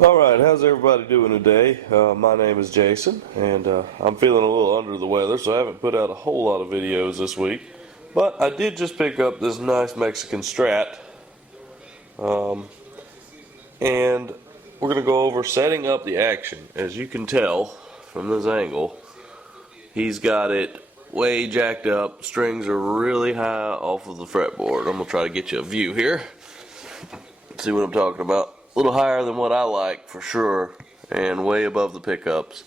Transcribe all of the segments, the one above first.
Alright, how's everybody doing today? My name is Jason, and I'm feeling a little under the weather, so I haven't put out a whole lot of videos this week. But I did just pick up this nice Mexican strat, and we're going to go over setting up the action. As you can tell from this angle, he's got it way jacked up. Strings are really high off of the fretboard. I'm going to try to get you a view here. See what I'm talking about. A little higher than what I like for sure, and way above the pickups.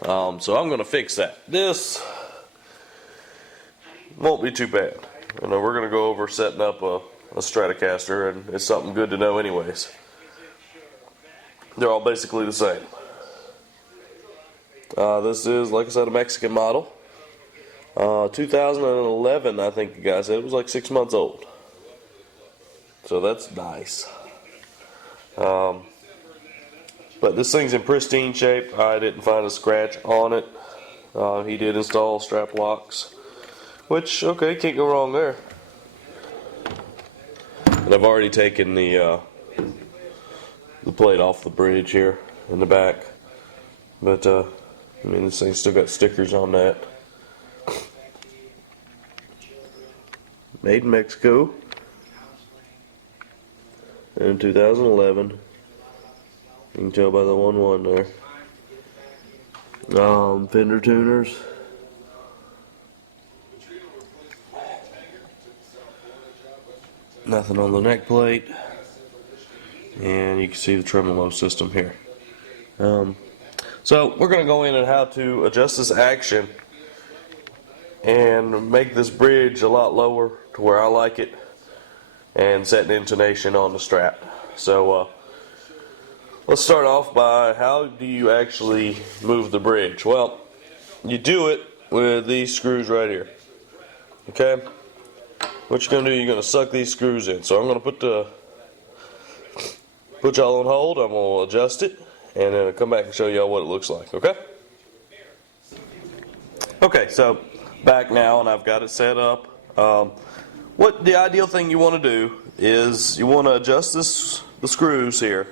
So I'm going to fix that. This won't be too bad. And we're going to go over setting up a stratocaster, and it's something good to know anyways. They're all basically the same. This is, like I said, a Mexican model. 2011, I think the guy said. It was like 6 months old. So that's nice. But this thing's in pristine shape. I didn't find a scratch on it. He did install strap locks, which, okay, can't go wrong there. And I've already taken the plate off the bridge here in the back. But, I mean, this thing's still got stickers on that. Made in Mexico in 2011. You can tell by the 1-1 there. Fender tuners. Nothing on the neck plate. And you can see the tremolo system here. So we're going to go in and how to adjust this action and make this bridge a lot lower to where I like it, and set an intonation on the Strat. So let's start off by, how do you actually move the bridge? Well, you do it with these screws right here. Okay? What you're going to do, you're going to suck these screws in. So I'm going to put y'all on hold. I'm going to adjust it, and then I'll come back and show y'all what it looks like. Okay? Okay, so back now, and I've got it set up. What the ideal thing you want to do is you want to adjust the screws here.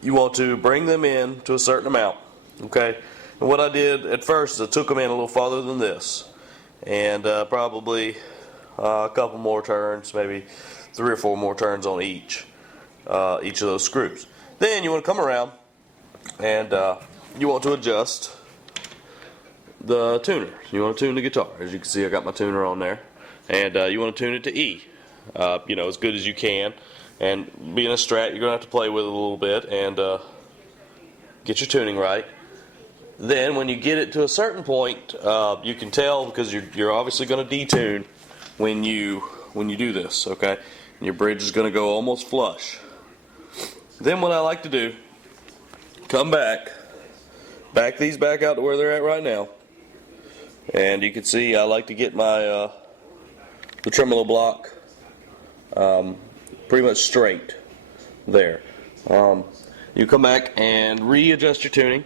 You want to bring them in to a certain amount. Okay? And what I did at first is I took them in a little farther than this, and probably a couple more turns, maybe 3 or 4 more turns on each of those screws. Then you want to come around and you want to adjust the tuner. You want to tune the guitar. As you can see, I got my tuner on there, and you want to tune it to E, you know, as good as you can. And being a Strat, you're going to have to play with it a little bit and get your tuning right. Then when you get it to a certain point, you can tell, because you're obviously going to detune when you do this. Okay, and your bridge is going to go almost flush. Then what I like to do, come back these back out to where they're at right now, and you can see I like to get my the tremolo block pretty much straight there. You come back and readjust your tuning,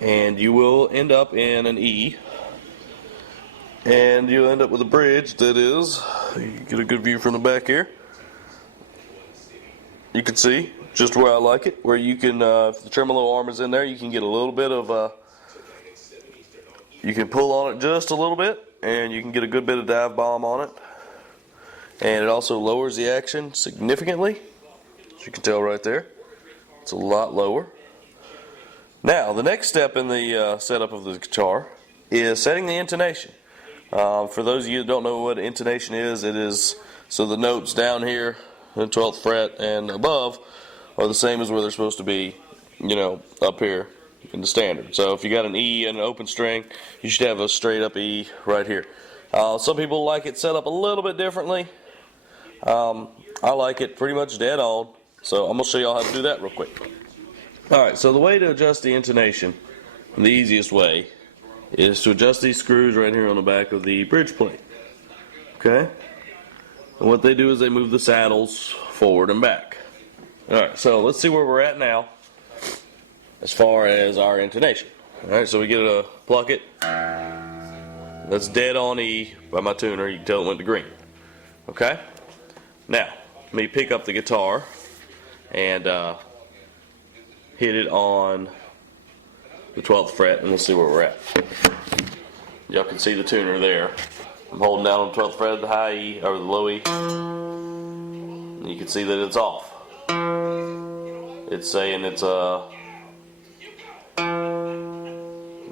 and you will end up in an E, and you'll end up with a bridge that is, you get a good view from the back here. You can see just where I like it, where you can, if the tremolo arm is in there, you can get a little bit of, you can pull on it just a little bit, and you can get a good bit of dive bomb on it. And it also lowers the action significantly, as you can tell right there. It's a lot lower. Now, the next step in the setup of the guitar is setting the intonation. For those of you that don't know what intonation is, it is so the notes down here, the 12th fret and above, are the same as where they're supposed to be, you know, up here in the standard. So if you got an E and an open string, you should have a straight up E right here. Some people like it set up a little bit differently. I like it pretty much dead on, so I'm going to show y'all how to do that real quick. Alright, so the way to adjust the intonation, the easiest way, is to adjust these screws right here on the back of the bridge plate. Okay? And what they do is they move the saddles forward and back. Alright, so let's see where we're at now as far as our intonation. Alright, so we get to pluck it. That's dead on E by my tuner. You can tell it went to green. Okay? Now, let me pick up the guitar and hit it on the 12th fret, and we'll see where we're at. Y'all can see the tuner there. I'm holding down on the 12th fret of the high E, or the low E. And you can see that it's off. It's saying it's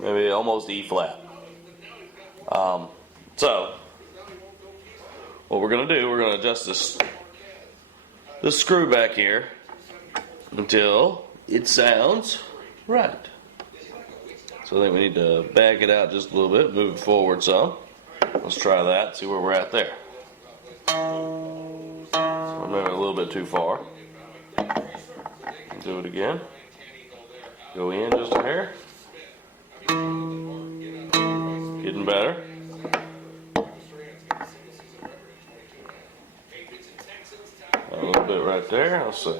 maybe almost E flat. So what we're gonna do, we're gonna adjust this screw back here until it sounds right. So I think we need to back it out just a little bit, move it forward some. Let's try that, see where we're at there. So I'm moving a little bit too far. Do it again. Go in just a hair. Getting better. A little bit right there. Let's see.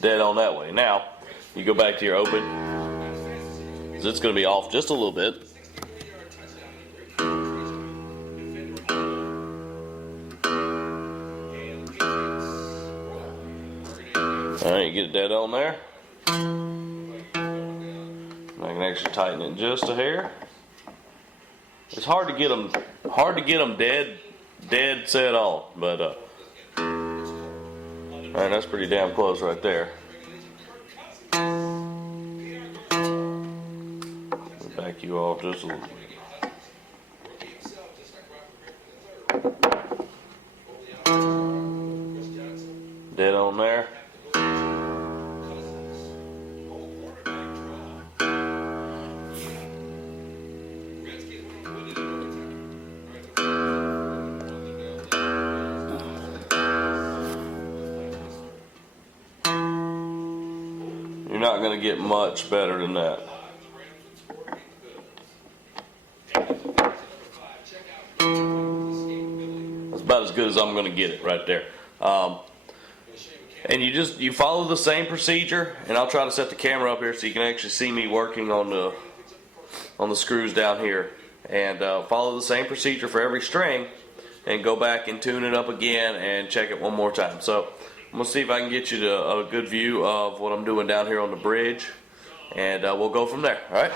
Dead on that way. Now, you go back to your open. It's going to be off just a little bit. Alright, you get it dead on there. I can actually tighten it just a hair. It's hard to get them dead set on, but alright, that's pretty damn close right there. Back you off just a little bit. Dead on there. You're not going to get much better than that. That's about as good as I'm going to get it right there. And you follow the same procedure, and I'll try to set the camera up here so you can actually see me working on the screws down here. And follow the same procedure for every string, and go back and tune it up again and check it one more time. So I'm going to see if I can get you to a good view of what I'm doing down here on the bridge, and we'll go from there. All right?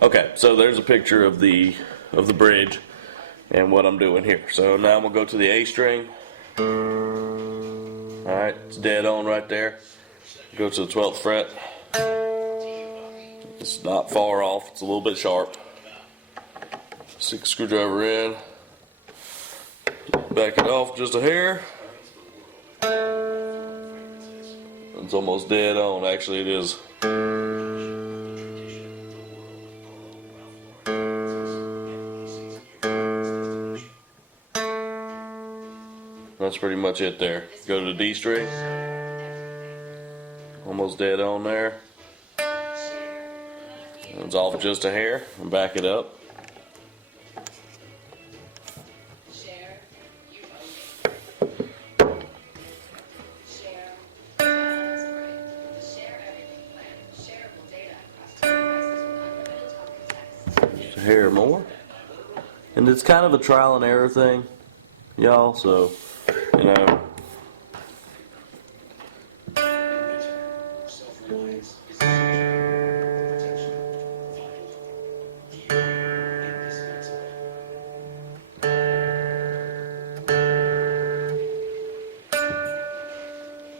Okay, so there's a picture of the bridge and what I'm doing here. So now I'm going to go to the A string. All right, it's dead on right there. Go to the 12th fret. It's not far off. It's a little bit sharp. Stick the screwdriver in. Back it off just a hair. It's almost dead on. Actually, it is. That's pretty much it there. Go to the D string. Almost dead on there. It's off just a hair. And back it up. Just a hair more. And it's kind of a trial and error thing, y'all, so you know.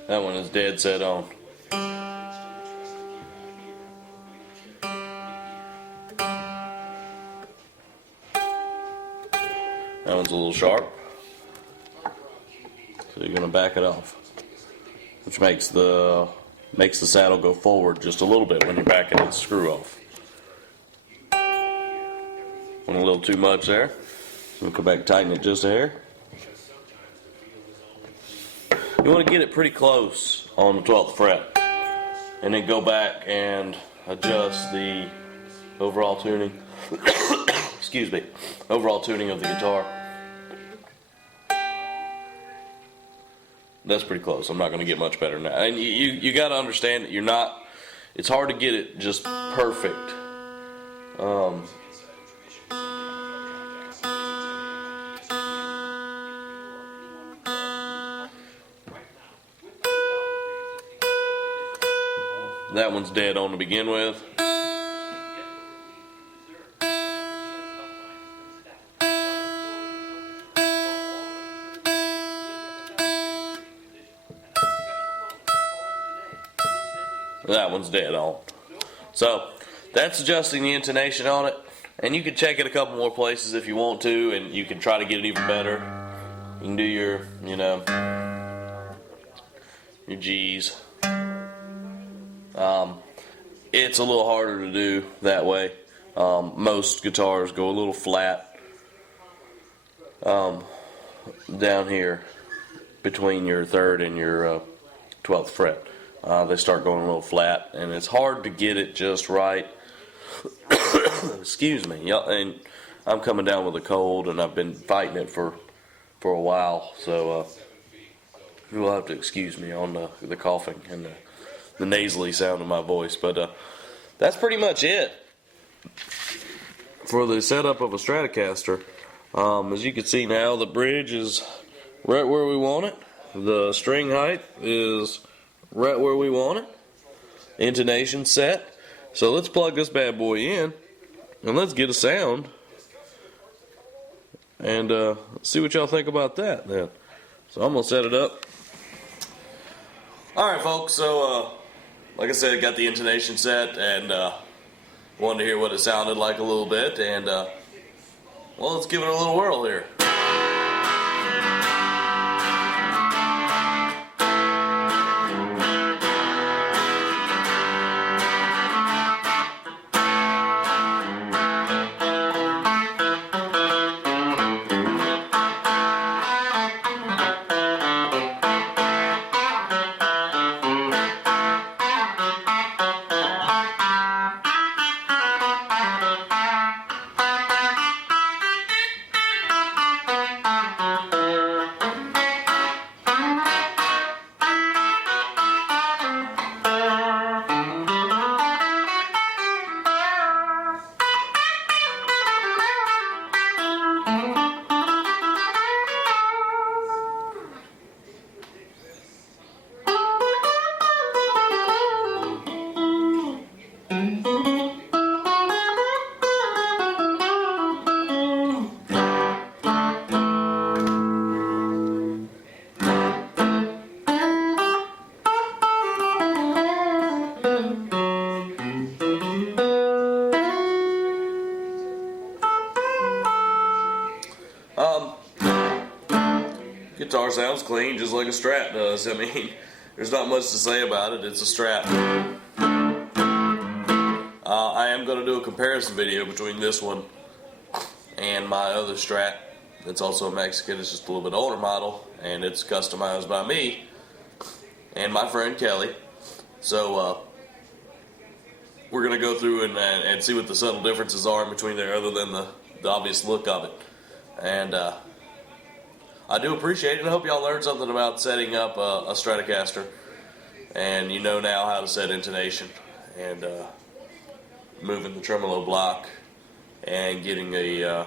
That one is dead set on. That one's a little sharp. So you're going to back it off, which makes the saddle go forward just a little bit when you're backing the screw off. Went a little too much there. We'll come back and tighten it just a hair. You want to get it pretty close on the 12th fret, and then go back and adjust the overall tuning. Excuse me, overall tuning of the guitar. That's pretty close. I'm not going to get much better than that. And you got to understand that you're not. It's hard to get it just perfect. That one's dead on to begin with. That one's dead on. So that's adjusting the intonation on it, and you can check it a couple more places if you want to, and you can try to get it even better. You can do your, your G's. It's a little harder to do that way. Most guitars go a little flat down here between your 3rd and your 12th fret. They start going a little flat, and it's hard to get it just right. Excuse me. And I'm coming down with a cold, and I've been fighting it for a while, so you will have to excuse me on the coughing and the nasally sound of my voice. But that's pretty much it for the setup of a Stratocaster. As you can see now, the bridge is right where we want it. The string height is right where we want it. Intonation set. So let's plug this bad boy in and let's get a sound and see what y'all think about that then. So I'm gonna set it up. Alright folks, so like I said, got the intonation set and wanted to hear what it sounded like a little bit, and well, let's give it a little whirl here. Guitar sounds clean, just like a Strat does. I mean, there's not much to say about it. It's a Strat. I am going to do a comparison video between this one and my other Strat. It's also a Mexican. It's just a little bit older model, and it's customized by me and my friend Kelly. So we're going to go through and see what the subtle differences are in between there, other than the obvious look of it. And I do appreciate it, and I hope y'all learned something about setting up a Stratocaster, and you know now how to set intonation and moving the tremolo block and getting the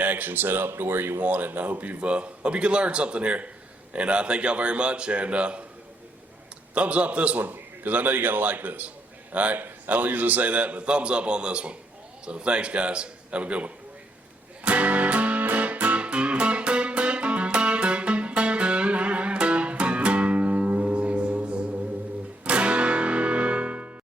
action set up to where you want it. And I hope you can learn something here. And I thank y'all very much, and thumbs up this one, because I know you gotta like this. All right, I don't usually say that, but thumbs up on this one. So thanks, guys. Have a good one.